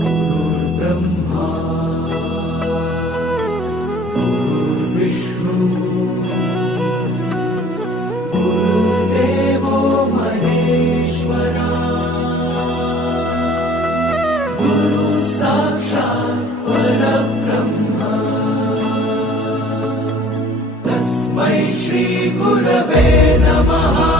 ्रह्मार्विष्णो गुरुदेवो महेश्वर। गुरुः साक्षात् पुरब्रह्म। तस्मै श्रीगुरवे नमः।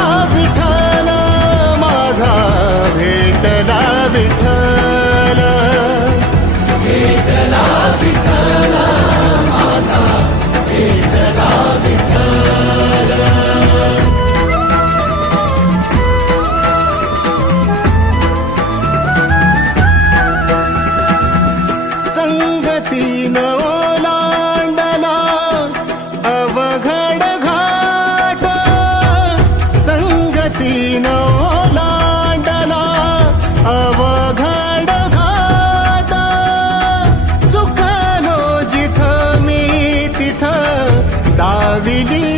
विठ्ठल Lili.